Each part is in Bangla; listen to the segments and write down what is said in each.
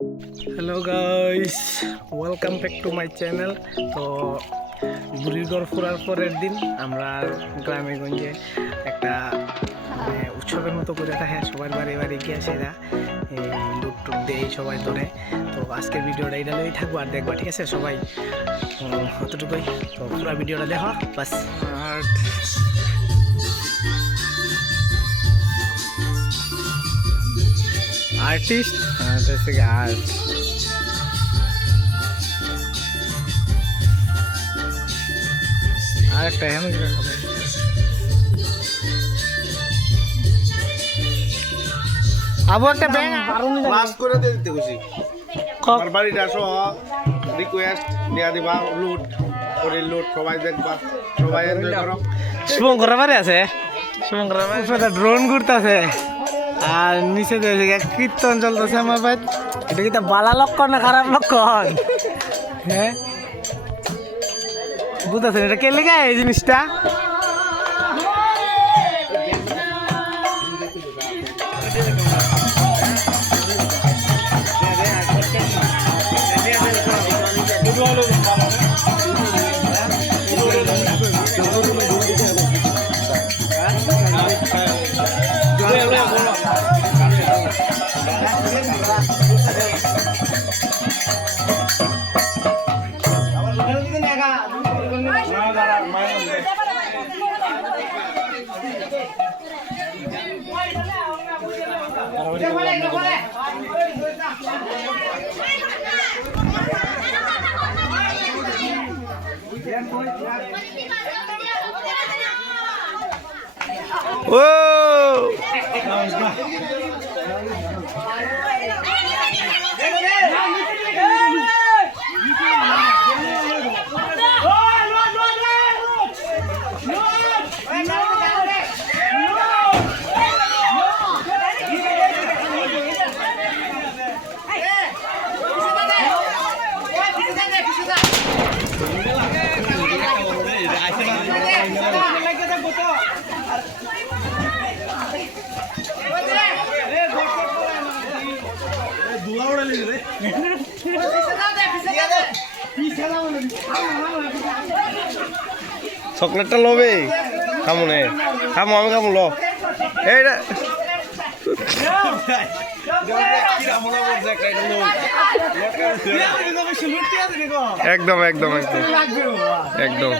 Hello guys, welcome back to my channel. তো বুড়িগড় ফোরার পরের দিন আমরা গ্রামে গঞ্জে একটা উৎসবের মতো করে থাকে, সবার বাড়ি বাড়ি গিয়ে সেটা এই লুট টুট দেয় সবাই ধরে। তো আজকের ভিডিওটা এটা নিয়েই থাকবো, আর দেখবা, ঠিক আছে সবাই, অতটুকুই। তো পুরো ভিডিওটা দেখো বাস। আর আর্টিস্ট আর্ট আর একটা আবু একটা ব্যাং ক্লাস করে দিতে খুশি আমার বাড়িতে আসো, রিকোয়েস্ট দিয়া দিবা, লুট করে লুট সবাই দেখবা, সবাই এনজয় করো। শুভঙ্কর বাড়ি আছে, শুভঙ্কর বাড়ি ড্রোন ঘুরতেছে আর নিচে কীর্তন চলতেছে আমার ভাই। এটা কি বালা লক্ষণ না খারাপ লক্ষণ? হ্যাঁ বুঝতেছেন এটা কে লেগে এই জিনিসটা? চকলেটটা লবে খামো নে, খামো আমি খামো ল এইটা একদম একদম একদম একদম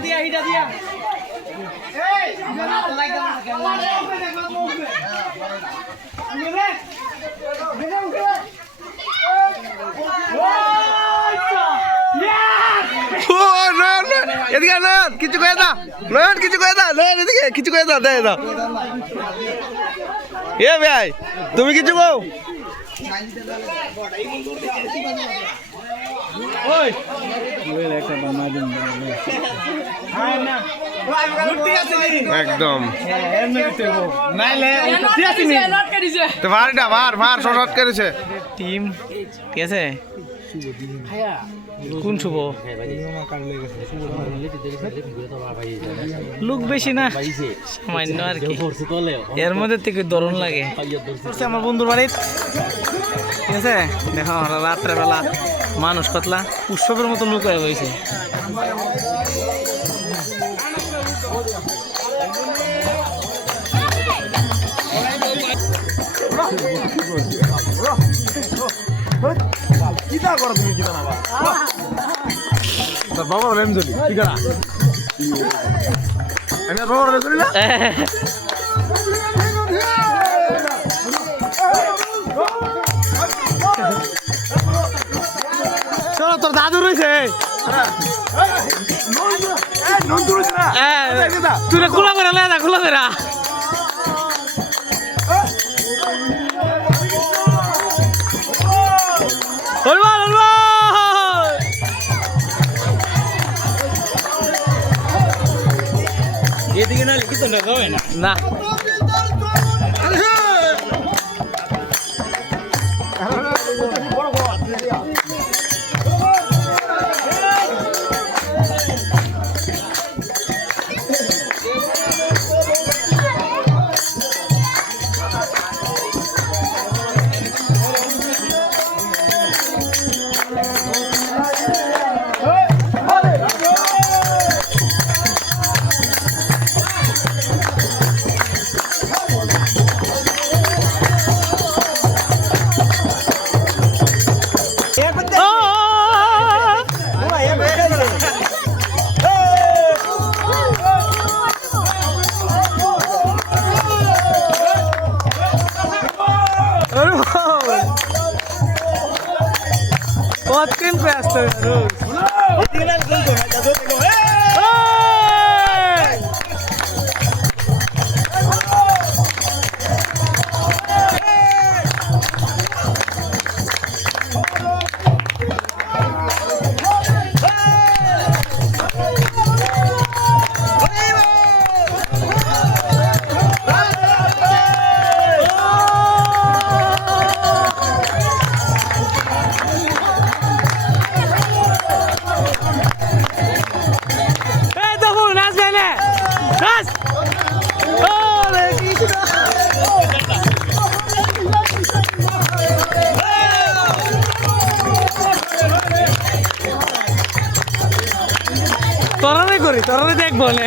এদিকে না কিছু কয়ে দা, নয়ন কিছু কয়ে দা, নয়ন এদিকে কিছু কয়ে দা, দে দাও। এ ভাই তুমি কিছু কও? একদম ভারটা ভার ভার শর্ট করেছে টিম, ঠিক আছে। কোন শুভ লোক বেশি না, সামান্য আর কি, এর মধ্যে থেকে দরুন লাগে। আমার বন্ধুর বাড়ির, ঠিক আছে, দেখো রাত্রেবেলা মানুষ কতলা উৎসবের মতো লোক হয়ে বইছে। বাবা বলেন চলি কি করা আমি আর বাবা বলে চলি না। চলো তোর দাদু রয়েছে, তুই খোলা করে লেদা, খোলা করে এদিকে না লিখিত না। কতক্ষণ করে আসতে হবে রোজ? এই তো ফুল নাচ গাইলে নাচ ওরে কৃষ্ণ তোরারে করি তোরারে দেখ বলে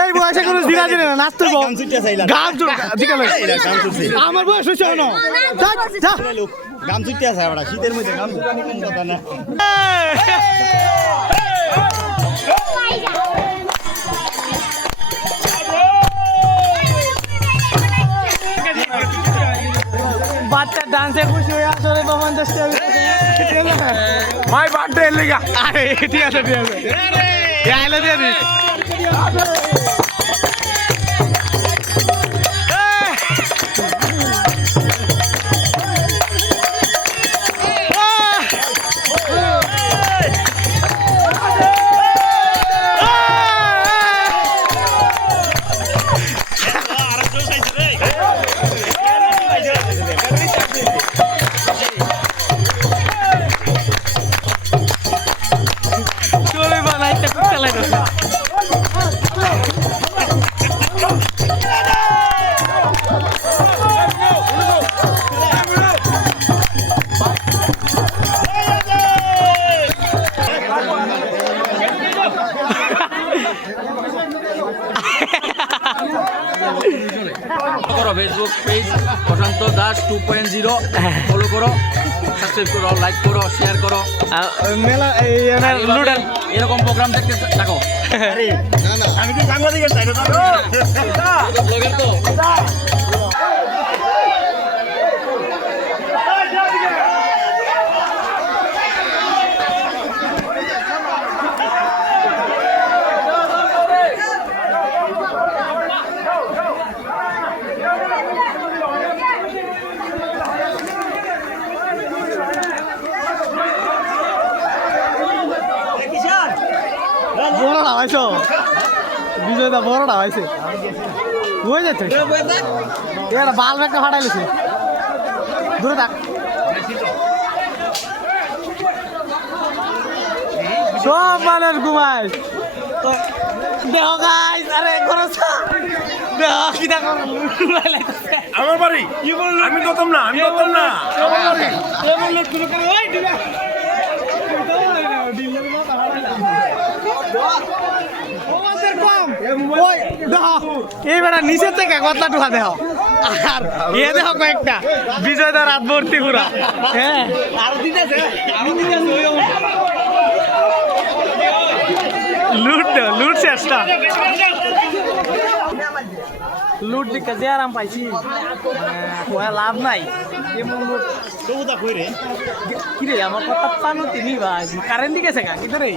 এই বয়সে কোনো দিনা দিনে না নাচতে গান আমার বয়স হচ্ছে না গান ছুটতে আছে আমরা শীতের মধ্যে গান কথা না বাচ্চা ডান্সে খুশি হয়ে আসলে বাবা মাই বার্থডে লেগা আরে ঠিক আছে ঠিক আছে আইলে দিয়ে দিস চলে বানাইতে করতে লাগে করো ফেসবুক পেজ প্রশান্ত দাস 2.0 ফলো করো সাবস্ক্রাইব করো লাইক করো শেয়ার করো মেলা লুডার এরকম প্রোগ্রাম দেখতে থাকো আমি কি সাংবাদিকের চাই ব্লগের তো বড় নামাইছো বিজয় দা বড় নামাইছে হয়ে যাচ্ছে এটা বাল একটা ফাটাইলেছে দূরে থাক সব মানুষ ঘুমায় তো দেহ গাইস আরে করো দেহ কি দেখো আমার বাড়ি আমি দতম না আমার বাড়ি এমন লোক শুরু করে ওই ডিলা এইবার নিচের থেকে কতলা টুকা দেহ আর এ দেহ কয়েকটা বিজয় দা রাত ভর্তি ঘুরা হ্যাঁ লুট দেও লুট চেষ্টা লুট দিকে যে আরাম পাইছি লাভ নাই এমন লুট কি রে আমার কথা পানো তিনি ভাই কারেন্ট দিকে কি রে